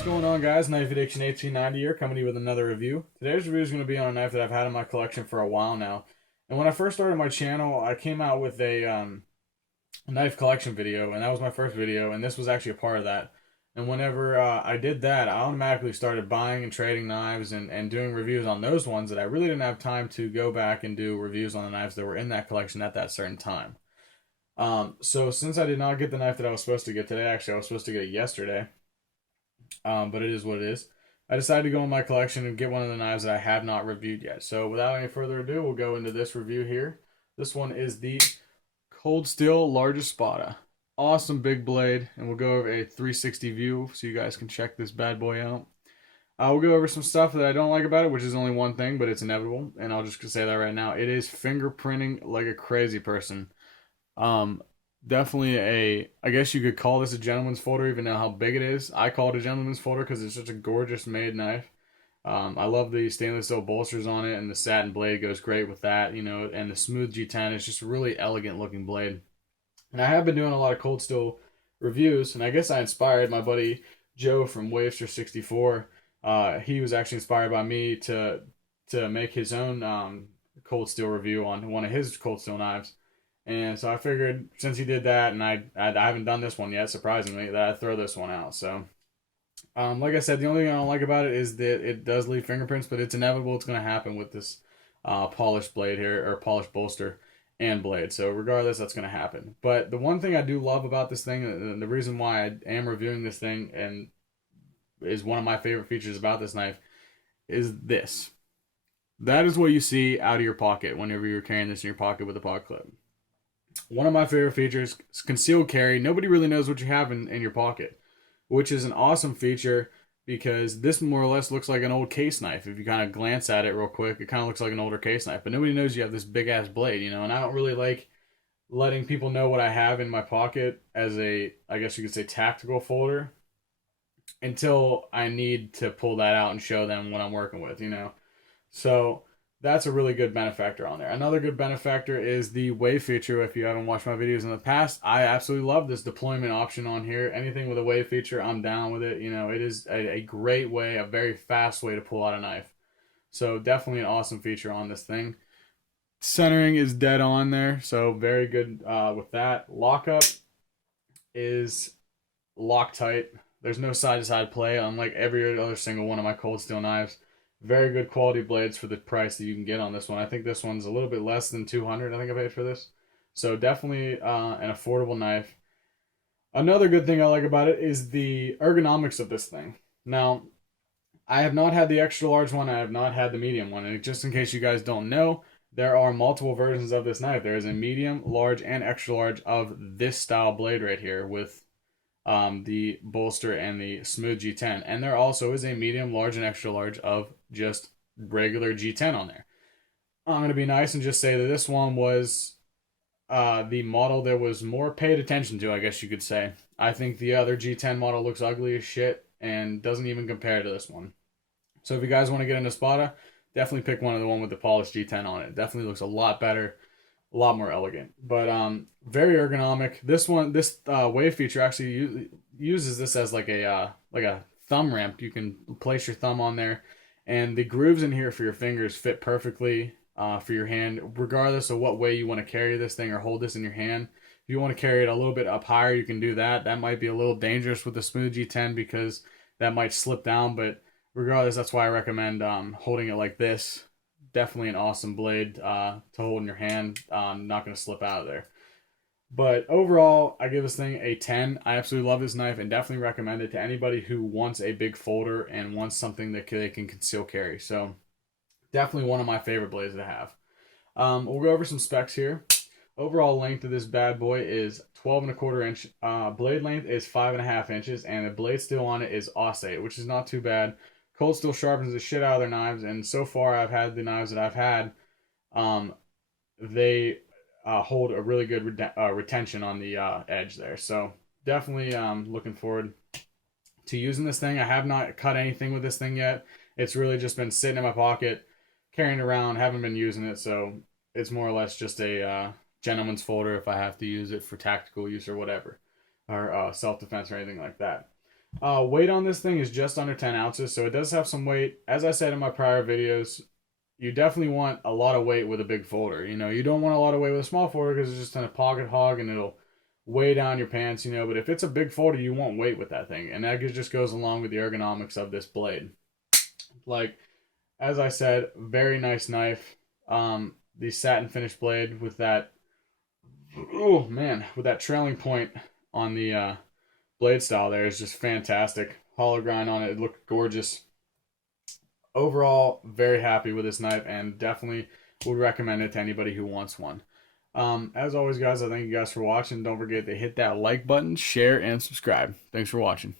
What's going on, guys? Knife Addiction 1890 here, coming to you with another review. Today's review is going to be on a knife that I've had in my collection for a while now. And when I first started my channel, I came out with a knife collection video, and that was my first video, and this was actually a part of that. And whenever I did that, I automatically started buying and trading knives and doing reviews on those ones that I really didn't have time to go back and do reviews on the knives that were in that collection at that certain time. So since I did not get the knife that I was supposed to get today, actually I was supposed to get it yesterday, but it is what it is. I decided to go in my collection and get one of the knives that I have not reviewed yet. So without any further ado, we'll go into this review here. This one is the Cold Steel Large Espada. Awesome big blade, and we'll go over a 360 view so you guys can check this bad boy out. We'll go over some stuff that I don't like about it, which is only one thing, but it's inevitable, and I'll just say that right now. It is fingerprinting like a crazy person. Um, Definitely I guess you could call this a gentleman's folder, even though how big it is. I call it a gentleman's folder because it's such a gorgeous made knife. I love the stainless steel bolsters on it, and the satin blade goes great with that, you know, and the smooth G10 is just a really elegant looking blade. And I have been doing a lot of cold steel reviews, and I guess I inspired my buddy Joe from Wavester64. He was actually inspired by me to make his own cold steel review on one of his cold steel knives. And so I figured since he did that, and I haven't done this one yet, surprisingly, that I'd throw this one out. So, like I said, the only thing I don't like about it is that it does leave fingerprints, but it's inevitable. It's going to happen with this polished blade here, or polished bolster and blade. So regardless, that's going to happen. But the one thing I do love about this thing, and the reason why I am reviewing this thing, and is one of my favorite features about this knife, is this. That is what you see out of your pocket whenever you're carrying this in your pocket with a pocket clip. One of my favorite features is concealed carry. Nobody really knows what you have in your pocket, which is an awesome feature because this more or less looks like an old case knife. If you kind of glance at it real quick, it kind of looks like an older case knife, but nobody knows you have this big ass blade, you know, and I don't really like letting people know what I have in my pocket as a, I guess you could say, tactical folder until I need to pull that out and show them what I'm working with, you know. So that's a really good benefactor on there. Another good benefactor is the wave feature. If you haven't watched my videos in the past, I absolutely love this deployment option on here. Anything with a wave feature, I'm down with it. You know, it is a great way, a very fast way to pull out a knife. So definitely an awesome feature on this thing. Centering is dead on there, so very good with that. Lockup is Loctite. There's no side-to-side play, unlike every other single one of my cold steel knives. Very good quality blades for the price that you can get on this one. I think this one's a little bit less than 200. I think I paid for this. So definitely an affordable knife. Another good thing I like about it is the ergonomics of this thing. Now, I have not had the extra large one. I have not had the medium one. And just in case you guys don't know, there are multiple versions of this knife. There is a medium, large, and extra large of this style blade right here with the bolster and the smooth G10. And there also is a medium, large, and extra large of just regular G10 on there. I'm going to be nice and just say that this one was the model that was more paid attention to, I guess you could say. I think the other G10 model looks ugly as shit and doesn't even compare to this one. So if you guys want to get into Espada, definitely pick one of the one with the polished G10 on it. Definitely looks a lot better, a lot more elegant, but very ergonomic. This wave feature actually uses this as like a thumb ramp. You can place your thumb on there, and the grooves in here for your fingers fit perfectly for your hand, regardless of what way you want to carry this thing or hold this in your hand. If you want to carry it a little bit up higher, you can do that. That might be a little dangerous with the smooth G10 because that might slip down, but regardless, that's why I recommend holding it like this. Definitely an awesome blade to hold in your hand. Not going to slip out of there. But overall, I give this thing a 10. I absolutely love this knife and definitely recommend it to anybody who wants a big folder and wants something that they can conceal carry. So definitely one of my favorite blades to have. We'll go over some specs here. Overall length of this bad boy is 12.25 inch. Blade length is 5.5 inches, and the blade steel on it is Aussite, which is not too bad. Cold Steel sharpens the shit out of their knives, and so far I've had the knives that I've had, they hold a really good retention on the edge there. So definitely looking forward to using this thing. I have not cut anything with this thing yet. It's really just been sitting in my pocket, carrying around, haven't been using it, so it's more or less just a gentleman's folder if I have to use it for tactical use or whatever, or self-defense or anything like that. Weight on this thing is just under 10 ounces, so it does have some weight. As I said in my prior videos, you definitely want a lot of weight with a big folder. You know, you don't want a lot of weight with a small folder because it's just a pocket hog and it'll weigh down your pants, you know. But if it's a big folder, you want weight with that thing, and that just goes along with the ergonomics of this blade. Like, as I said, very nice knife. The satin finish blade with that, oh man, with that trailing point on the blade style there is just fantastic. Hollow grind on it, it looked gorgeous. Overall, very happy with this knife and definitely would recommend it to anybody who wants one. As always, guys, I thank you guys for watching. Don't forget to hit that like button, share, and subscribe. Thanks for watching.